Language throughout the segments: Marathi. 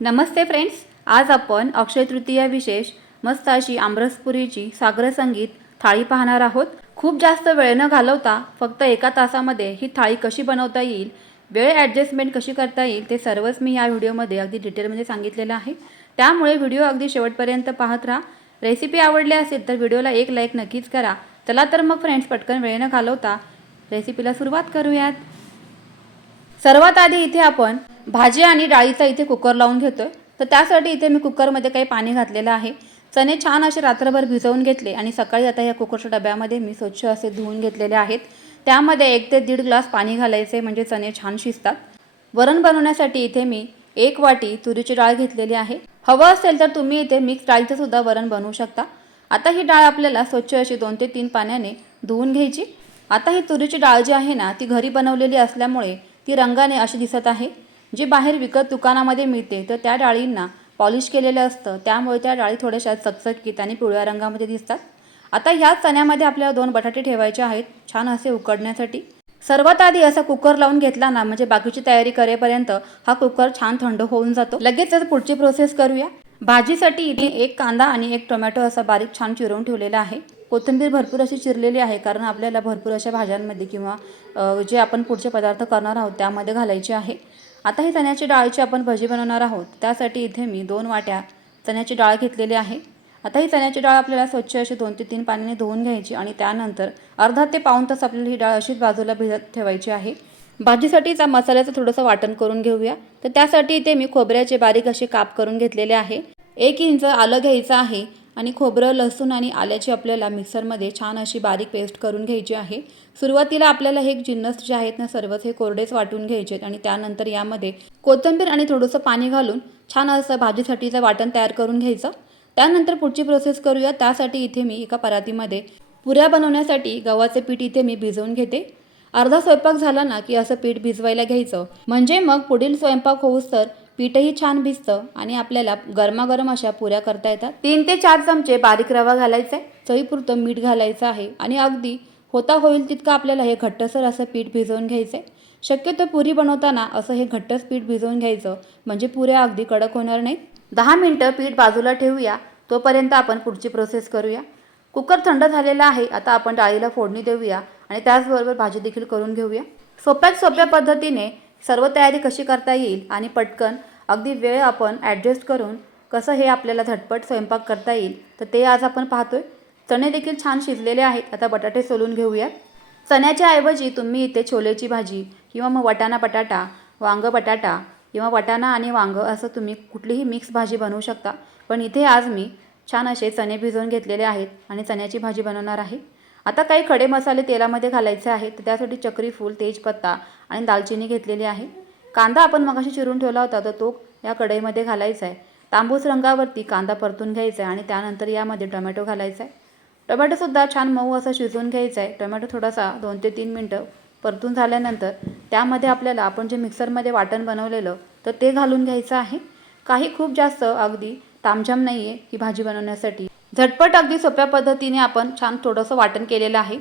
नमस्ते फ्रेंड्स आज आपण अक्षय तृतीया विशेष मस्त अशी आमरसपुरीची सागर संगीत थाळी पाहणार आहोत. खूप जास्त वेळ न घालवता फक्त एका तासामध्ये ही थाळी कशी बनवता येईल वेळ ॲडजस्टमेंट कशी करता येईल ते सर्वच मी या व्हिडिओमध्ये अगदी डिटेलमध्ये सांगितलेलं आहे. त्यामुळे व्हिडिओ अगदी शेवटपर्यंत पाहत राहा. रेसिपी आवडली असेल तर व्हिडिओला एक लाईक नक्कीच करा. चला तर मग फ्रेंड्स पटकन वेळ न घालवता रेसिपीला सुरुवात करूयात. सर्वात आधी इथे आपण भाजी आणि डाळीचा इथे कुकर लावून घेतोय. तर त्यासाठी इथे मी कुकरमध्ये काही पाणी घातलेलं आहे. चणे छान असे रात्रभर भिजवून घेतले आणि सकाळी आता या कुकरच्या डब्यामध्ये मी स्वच्छ असे धुवून घेतलेले आहेत. त्यामध्ये एक ते दीड ग्लास पाणी घालायचे म्हणजे चणे छान शिजतात. वरण बनवण्यासाठी इथे मी एक वाटी तुरीची डाळ घेतलेली आहे. हवं असेल तर तुम्ही इथे मिक्स डाळीचं सुद्धा वरण बनवू शकता. आता ही डाळ आपल्याला स्वच्छ अशी दोन ते तीन पाण्याने धुवून घ्यायची. आता ही तुरीची डाळ जी आहे ना ती घरी बनवलेली असल्यामुळे ती रंगाने अशी दिसत आहे. जे बाहेर विकत दुकानामध्ये मिळते तर त्या डाळींना पॉलिश केलेलं असतं. त्यामुळे त्या डाळी थोड्याशा चकचकीत आणि पिवळ्या रंगामध्ये दिसतात. आता ह्याच चण्यामध्ये आपल्याला दोन बटाटे ठेवायचे आहेत छान असे उकडण्यासाठी. सर्वात आधी असा कुकर लावून घेतला ना म्हणजे बाकीची तयारी करेपर्यंत हा कुकर छान थंड होऊन जातो. लगेच पुढची प्रोसेस करूया. भाजीसाठी इथे एक कांदा आणि एक टोमॅटो असा बारीक छान चिरून ठेवलेला आहे. कोथिंबीर भरपूर अशी चिरलेली आहे कारण आपल्याला भरपूर अशा भाज्यांमध्ये किंवा जे आपण पुढचे पदार्थ करणार आहोत त्यामध्ये घालायचे आहे. आता ही चण्याची डाळीची आपण भजी बनवणार आहोत. त्यासाठी इथे मी दोन वाट्या चण्याची डाळ घेतलेली आहे. आता ही चण्याची डाळ आपल्याला स्वच्छ अशी दोन ते तीन पाण्याने धुवून घ्यायची आणि त्यानंतर अर्धा ते पाऊण तास आपल्याला ही डाळ अशीच बाजूला भिजत ठेवायची आहे. भाजीसाठीचा मसाल्याचं थोडंसं वाटण करून घेऊया. तर त्यासाठी इथे मी खोबऱ्याचे बारीक असे काप करून घेतलेले आहे. एक इंच आलं घ्यायचं आहे आणि खोबरं लसूण आणि आल्याची आपल्याला मिक्सरमध्ये छान अशी बारीक पेस्ट करून घ्यायची आहे. सुरुवातीला आपल्याला हे जिन्नस जे आहेत ना सर्वच हे कोरडेच वाटून घ्यायचे आणि त्यानंतर यामध्ये कोथिंबीर आणि थोडंसं पाणी घालून छान असं भाजीसाठीचं वाटण तयार करून घ्यायचं. त्यानंतर पुढची प्रोसेस करूया. त्यासाठी इथे मी एका परातीमध्ये पुऱ्या बनवण्यासाठी गव्हाचे पीठ इथे मी भिजवून घेते. अर्धा स्वयंपाक झाला ना की असं पीठ भिजवायला घ्यायचं. म्हणजे मग पुढील स्वयंपाक होऊस तर पीठही छान भिजतं आणि आपल्याला गरमागरम अशा पुऱ्या करता येतात. तीन ते चार चमचे बारीक रवा घालायचा आहे. चवीपुरतं मीठ घालायचं आहे आणि अगदी होता होईल तितकं आपल्याला हे घट्टसर असं पीठ भिजवून घ्यायचं आहे शक्यतो पुरी बनवताना असं हे घट्टच पीठ भिजवून घ्यायचं. म्हणजे पुऱ्या अगदी कडक होणार नाहीत. दहा मिनटं पीठ बाजूला ठेवूया. तोपर्यंत आपण पुढची प्रोसेस करूया. कुकर थंड झालेला आहे. आता आपण डाळीला फोडणी देऊया आणि त्याचबरोबर भाजी देखील करून घेऊया. सोप्यात सोप्या पद्धतीने सर्व तयारी कशी करता येईल आणि पटकन अगदी वेळ आपण ॲडजस्ट करून कसं हे आपल्याला झटपट स्वयंपाक करता येईल तर ते आज आपण पाहतोय. चणे देखील छान शिजलेले आहेत. आता बटाटे सोलून घेऊयात. चण्याच्या ऐवजी तुम्ही इथे छोलेची भाजी किंवा मग वटाणा बटाटा वांग बटाटा किंवा वटाणा आणि वांग असं तुम्ही कुठलीही मिक्स भाजी बनवू शकता. पण इथे आज मी छान असे चणे भिजवून घेतलेले आहेत आणि चण्याची भाजी बनवणार आहे. आता काही खडे मसाले तेलामध्ये घालायचे आहेत. तर त्यासाठी चक्री फूल तेजपत्ता आणि दालचिनी घेतलेली आहे. कांदा आपण मगाशी चिरून ठेवला होता. तर तो या कढईमध्ये घालायचा आहे. तांबूस रंगावरती कांदा परतून घ्यायचा आहे आणि त्यानंतर यामध्ये टोमॅटो घालायचा आहे. टोमॅटोसुद्धा छान मऊ असं शिजवून घ्यायचं आहे. टोमॅटो थोडासा दोन ते तीन मिनटं परतून झाल्यानंतर त्यामध्ये आपल्याला आपण जे मिक्सरमध्ये वाटण बनवलेलं तर ते घालून घ्यायचं आहे. काही खूप जास्त अगदी तामझाम नाही आहे ही भाजी बनवण्यासाठी. झटपट अगदी सोप्या पद्धतीने आपण छान थोडंसं वाटण केलेलं आहे.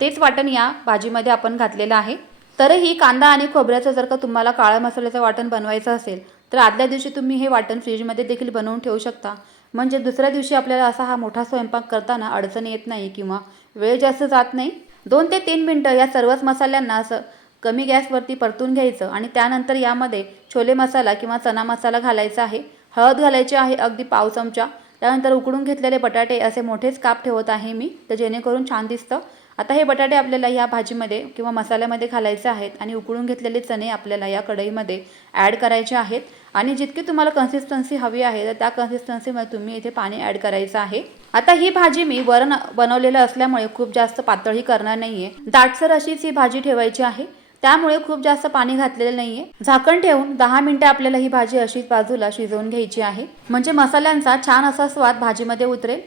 तेच वाटण या भाजीमध्ये आपण घातलेलं आहे. तरीही कांदा आणि खोबऱ्याचं जर का तुम्हाला काळ्या मसाल्याचं वाटण बनवायचं असेल तर आदल्या दिवशी तुम्ही हे वाटण फ्रीजमध्ये देखील बनवून ठेवू शकता. म्हणजे दुसऱ्या दिवशी आपल्याला असा हा मोठा स्वयंपाक करताना अडचण येत नाही किंवा वेळ जास्त जात नाही? दोन ते तीन मिनटं या सर्वच मसाल्यांना असं कमी गॅसवरती परतून घ्यायचं आणि त्यानंतर यामध्ये छोले मसाला किंवा चना मसाला घालायचा आहे. हळद घालायची आहे अगदी पाव चमचा. त्यानंतर उकडून घेतलेले बटाटे असे मोठेच काप ठेवत आहे मी. तर जेणेकरून छान दिसतं. आता हे बटाटे आपल्याला या भाजीमध्ये किंवा मसाल्यामध्ये घालायचे आहेत आणि उकळून घेतलेले चणे आपल्याला या कढईमध्ये ॲड करायचे आहेत. आणि जितकी तुम्हाला कन्सिस्टन्सी हवी आहे तर त्या कन्सिस्टन्सीमध्ये तुम्ही इथे पाणी ॲड करायचं आहे. आता ही भाजी मी वरण बनवलेलं असल्यामुळे खूप जास्त पातळी करणार नाही आहे दाटसर अशीच ही भाजी ठेवायची आहे. त्यामुळे खूप जास्त पाणी घातलेलं नाहीये. झाकण ठेवून दहा मिनिटं आपल्याला ही भाजी अशीच बाजूला शिजवून घ्यायची आहे. म्हणजे मसाल्यांचा छान असा स्वाद भाजीमध्ये उतरेल.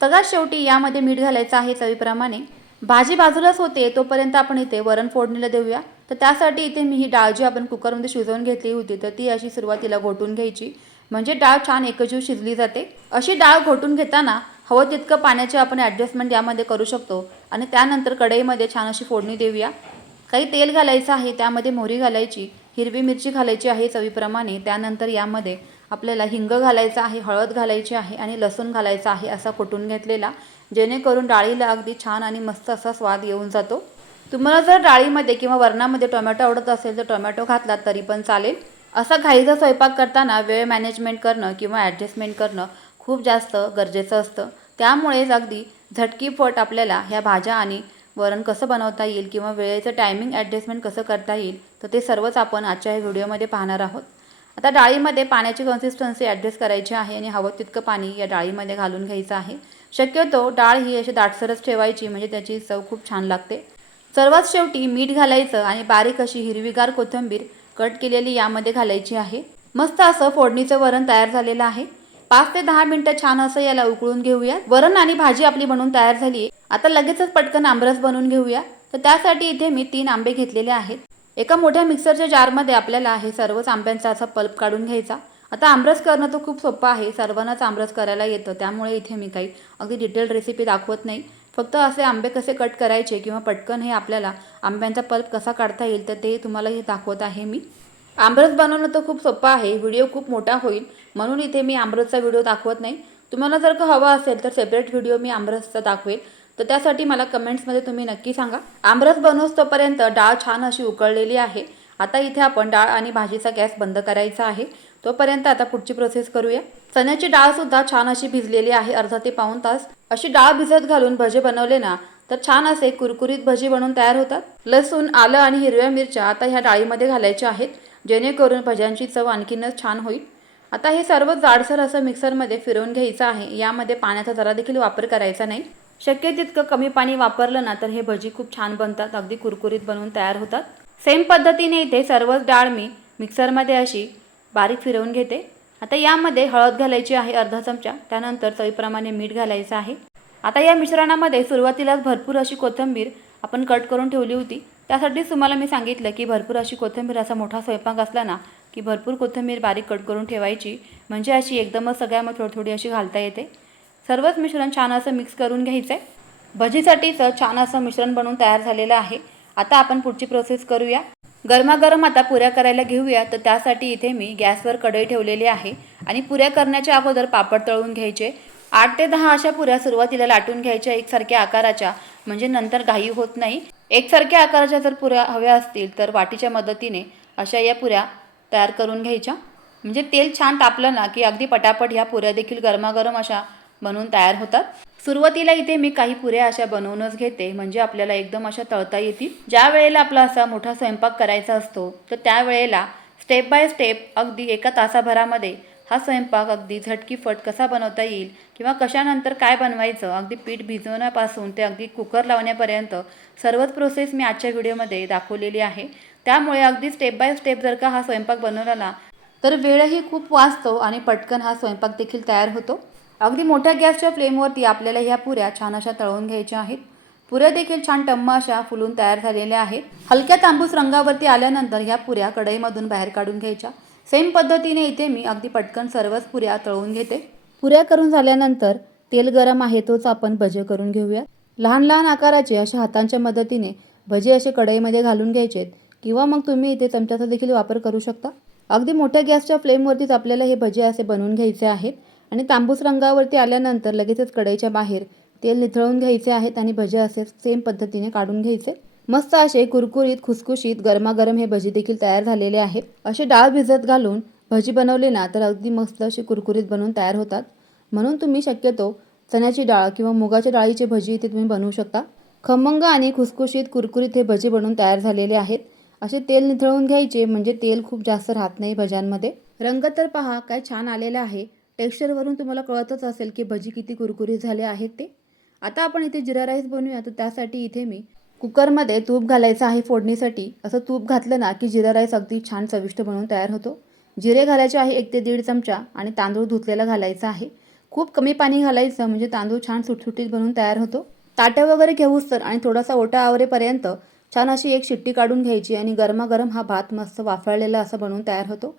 सगळ्यात शेवटी यामध्ये मीठ घालायचं आहे चवीप्रमाणे. भाजी बाजूलाच होते तोपर्यंत आपण इथे वरण फोडणीला देऊया. तर त्यासाठी इथे मी ही डाळ जी आपण कुकरमध्ये शिजवून घेतली होती तर ती अशी सुरुवातीला घोटून घ्यायची. म्हणजे डाळ छान एकजीव शिजली जाते. अशी डाळ घोटून घेताना हवं तितकं पाण्याचे आपण ॲडजस्टमेंट यामध्ये करू शकतो. आणि त्यानंतर कढईमध्ये छान अशी फोडणी देऊया. काही तेल घालायचं आहे त्यामध्ये मोहरी घालायची हिरवी मिरची घालायची आहे चवीप्रमाणे. त्यानंतर यामध्ये आपल्याला हिंग घालायचं आहे हळद घालायची आहे आणि लसूण घालायचं आहे असा कुटून घेतलेला. जेणेकरून डाळीला अगदी छान आणि मस्त असा स्वाद येऊन जातो. तुम्हाला जर डाळीमध्ये किंवा वरणामध्ये टोमॅटो आवडत असेल तर टोमॅटो घातलात तरी पण चालेल. असा घाईचा स्वयंपाक करताना वेळ मॅनेजमेंट करणं किंवा ॲडजस्टमेंट करणं खूप जास्त गरजेचं असतं. त्यामुळेच अगदी झटकीफट आपल्याला ह्या भाज्या आणि वरण कसं बनवता येईल किंवा वेळेचं टायमिंग ॲडजस्टमेंट कसं करता येईल तर ते सर्वच आपण आजच्या या व्हिडिओमध्ये पाहणार आहोत. आता डाळीमध्ये पाण्याची कन्सिस्टन्सी ॲडजस्ट करायची आहे आणि हवं तितकं पाणी या डाळीमध्ये घालून घ्यायचं आहे. शक्यतो डाळ ही अशी दाटसरच ठेवायची म्हणजे त्याची चव खूप छान लागते. सर्वात शेवटी मीठ घालायचं आणि बारीक अशी हिरवीगार कोथिंबीर कट केलेली यामध्ये घालायची आहे. मस्त असं फोडणीचं वरण तयार झालेलं आहे. पाच ते दहा मिनिटं छान असं याला उकळून घेऊया. वरण आणि भाजी आपली बनवून तयार झाली आहे. आता लगेचच पटकन आमरस बनवून घेऊया. तर त्यासाठी इथे मी तीन आंबे घेतलेले आहेत. एका मोठ्या मिक्सरच्या जारमध्ये आपल्याला हे सर्वच आंब्यांचा असा पल्प काढून घ्यायचा. आता आमरस करणं तर खूप सोपं आहे. सर्वांनाच आमरस करायला येतं. त्यामुळे इथे मी काही अगदी डिटेल रेसिपी दाखवत नाही. फक्त असे आंबे कसे कट करायचे किंवा पटकन हे आपल्याला आंब्यांचा पल्प कसा काढता येईल तर ते तुम्हाला हे दाखवत आहे मी. आमरस बनवणं तर खूप सोपं आहे. व्हिडिओ खूप मोठा होईल. म्हणून इथे मी आमरसचा व्हिडिओ दाखवत नाही. तुम्हाला जर का हवा असेल तर सेपरेट व्हिडिओ मी आमरसचा दाखवेल. तर त्यासाठी मला कमेंट्समध्ये तुम्ही नक्की सांगा. आमरस बनवतोपर्यंत डाळ छान अशी उकळलेली आहे. आता इथे आपण डाळ आणि भाजीचा गॅस बंद करायचा आहे. तोपर्यंत आता पुढची प्रोसेस करूया. चण्याची डाळ सुद्धा छान अशी भिजलेली आहे अर्धा ते पाऊण तास. अशी डाळ भिजत घालून भजे बनवले ना तर छान असे कुरकुरीत भजी बनवून तयार होतात. लसूण आलं आणि हिरव्या मिरच्या आता ह्या डाळीमध्ये घालायच्या आहेत जेणेकरून भज्यांची चव आणखीनच छान होईल. आता हे सर्व जाडसर असं मिक्सरमध्ये फिरवून घ्यायचं आहे यामध्ये पाण्याचा जरा देखील वापर करायचा नाही. शक्य तितकं कमी पाणी वापरलं ना तर हे भजी खूप छान बनतात अगदी कुरकुरीत बनवून तयार होतात. सेम पद्धतीने इथे सर्वच डाळ मी मिक्सरमध्ये अशी बारीक फिरवून घेते. आता यामध्ये हळद घालायची आहे अर्धा चमचा. त्यानंतर चवीप्रमाणे मीठ घालायचं आहे. आता या मिश्रणामध्ये सुरुवातीलाच भरपूर अशी कोथिंबीर आपण कट करून ठेवली होती. त्यासाठीच तुम्हाला मी सांगितलं की भरपूर अशी कोथिंबीर असा मोठा स्वयंपाक असला ना की भरपूर कोथिंबीर बारीक कट करून ठेवायची. म्हणजे अशी एकदमच सगळ्यामध्ये थोडी थोडी अशी घालता येते. सर्वच मिश्रण छान असं मिक्स करून घ्यायचं आहे भजीसाठीचं छान असं मिश्रण बनवून तयार झालेलं आहे. आता आपण पुढची प्रोसेस करूया. गरमागरम आता पुऱ्या करायला घेऊया तर त्यासाठी इथे मी गॅसवर कढई ठेवलेली आहे आणि पुऱ्या करण्याच्या अगोदर पापड तळून घ्यायचे. आठ ते दहा अशा पुऱ्या सुरुवातीला लाटून घ्यायच्या एकसारख्या आकाराच्या म्हणजे नंतर घाई होत नाही. एकसारख्या आकाराच्या जर पुऱ्या हव्या असतील तर वाटीच्या मदतीने अशा या पुऱ्या तयार करून घ्यायच्या. म्हणजे तेल छान तापलं ना की अगदी पटापट ह्या पुऱ्या देखील गरमागरम अशा बनवून तयार होतात. सुरुवातीला इथे मी काही पुऱ्या अशा बनवूनच घेते. म्हणजे आपल्याला एकदम अशा तळता येतील. ज्या वेळेला आपला असा मोठा स्वयंपाक करायचा असतो तर त्यावेळेला स्टेप बाय स्टेप अगदी एका तासाभरामध्ये हा स्वयंपाक अगदी झटकीफट कसा बनवता येईल किंवा कशानंतर काय बनवायचं अगदी पीठ भिजवण्यापासून ते अगदी कुकर लावण्यापर्यंत सर्वच प्रोसेस मी आजच्या व्हिडिओमध्ये दाखवलेली आहे. त्यामुळे अगदी स्टेप बाय स्टेप जर का हा स्वयंपाक बनवला ना तर वेळही खूप वाचतो आणि पटकन हा स्वयंपाक देखील तयार होतो. अगदी मोठ्या गॅसच्या फ्लेमवरती आपल्याला ह्या पुऱ्या छान अशा तळून घ्यायच्या आहेत. पुऱ्या देखील छान टम्म अशा फुलून तयार झालेल्या आहेत. हलक्या तांबूस रंगावरती आल्यानंतर ह्या पुऱ्या कढईमधून बाहेर काढून घ्यायच्या. सेम पद्धतीने इथे मी अगदी पटकन सर्वच पुऱ्या तळून घेते. पुऱ्या करून झाल्यानंतर तेल गरम आहे तोच आपण भजे करून घेऊया. लहान लहान आकाराचे अशा हातांच्या मदतीने भजे असे कढईमध्ये घालून घ्यायचेत किंवा मग तुम्ही इथे चमच्याचा देखील वापर करू शकता. अगदी मोठ्या गॅसच्या फ्लेमवरतीच आपल्याला हे भजे असे बनवून घ्यायचे आहेत. आणि तांबूस रंगावरती आल्यानंतर लगेचच कढईच्या बाहेर तेल निथळून घ्यायचे आहेत आणि भजे असे सेम पद्धतीने काढून घ्यायचे. मस्त असे कुरकुरीत खुसखुशीत गरमागरम हे भजी देखील तयार झालेले आहेत. असे डाळ भिजत घालून भजी बनवले ना तर अगदी मस्त अशी कुरकुरीत बनवून तयार होतात. म्हणून तुम्ही शक्यतो चण्याची डाळ किंवा मुगाच्या डाळीची भजी इथे तुम्ही बनवू शकता. खमंग आणि खुसखुशीत कुरकुरीत हे भजी बनवून तयार झालेले आहेत. असे तेल निथळून घ्यायचे म्हणजे तेल खूप जास्त राहत नाही भज्यांमध्ये. रंग तर पहा काय छान आलेला आहे. टेक्स्चरवरून तुम्हाला कळतच असेल की भजी किती कुरकुरी झाले आहेत ते. आता आपण इथे जिरा राईस बनवूया. तर त्यासाठी इथे मी कुकरमध्ये तूप घालायचं आहे फोडणीसाठी. असं तूप घातलं ना की जिरा राईस अगदी छान चविष्ट बनवून तयार होतो. जिरे घालायचे आहे एक ते दीड चमचा आणि तांदूळ धुतलेला घालायचा आहे. खूप कमी पाणी घालायचं म्हणजे तांदूळ छान सुटसुटीत बनवून तयार होतो. ताट्या वगैरे घेऊस तर आणि थोडासा ओटा आवरेपर्यंत छान अशी एक शिट्टी काढून घ्यायची आणि गरमागरम हा भात मस्त वाफळलेला असा बनवून तयार होतो.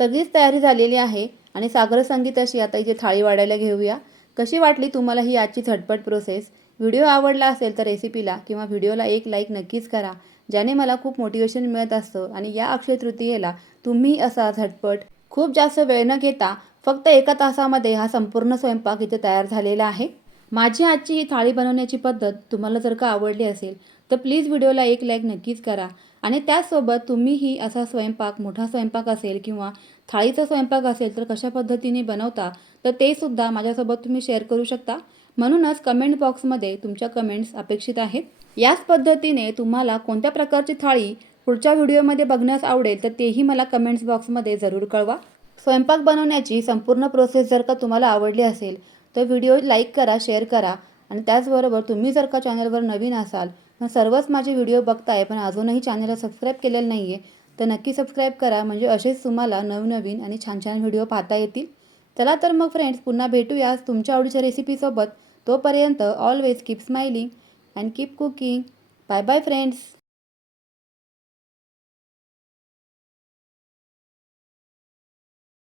सगळीच तयारी झालेली आहे. आणि सागर संगीत अशी आता इथे थाळी वाढायला घेऊया. कशी वाटली तुम्हाला ही आजची झटपट प्रोसेस व्हिडिओ आवडला असेल तर रेसिपीला किंवा व्हिडिओला एक लाईक नक्कीच करा ज्याने मला खूप मोटिवेशन मिळत असतं आणि या अक्षय तृतीयेला तुम्ही असा झटपट खूप जास्त वेळ न घेता फक्त एका तासामध्ये हा संपूर्ण स्वयंपाक इथे तयार झालेला आहे. माझी आजची ही थाळी बनवण्याची पद्धत तुम्हाला जर का आवडली असेल तर प्लीज व्हिडिओला एक लाईक नक्कीच करा. आणि त्याचसोबत तुम्हीही असा स्वयंपाक मोठा स्वयंपाक असेल किंवा थाळीचा स्वयंपाक असेल तर कशा पद्धतीने बनवता तर ते सुद्धा माझ्यासोबत तुम्ही शेअर करू शकता. म्हणूनच कमेंट बॉक्समध्ये तुमच्या कमेंट्स अपेक्षित आहेत. याच पद्धतीने तुम्हाला कोणत्या प्रकारची थाळी पुढच्या व्हिडिओमध्ये बघण्यास आवडेल तर तेही मला कमेंट्स बॉक्समध्ये जरूर कळवा. स्वयंपाक बनवण्याची संपूर्ण प्रोसेस जर का तुम्हाला आवडली असेल तर व्हिडिओ लाईक करा शेअर करा. आणि त्याचबरोबर तुम्ही जर का चॅनलवर नवीन असाल मग सर्वच माझे व्हिडिओ बघताय पण अजूनही चॅनलला सबस्क्राईब केलेलं नाही आहे तर नक्की सबस्क्राईब करा. म्हणजे असेच तुम्हाला नवनवीन आणि छान छान व्हिडिओ पाहता येतील. चला तर मग फ्रेंड्स पुन्हा भेटूयाच तुमच्या आवडीच्या रेसिपीसोबत तोपर्यंत always keep smiling and keep cooking bye bye friends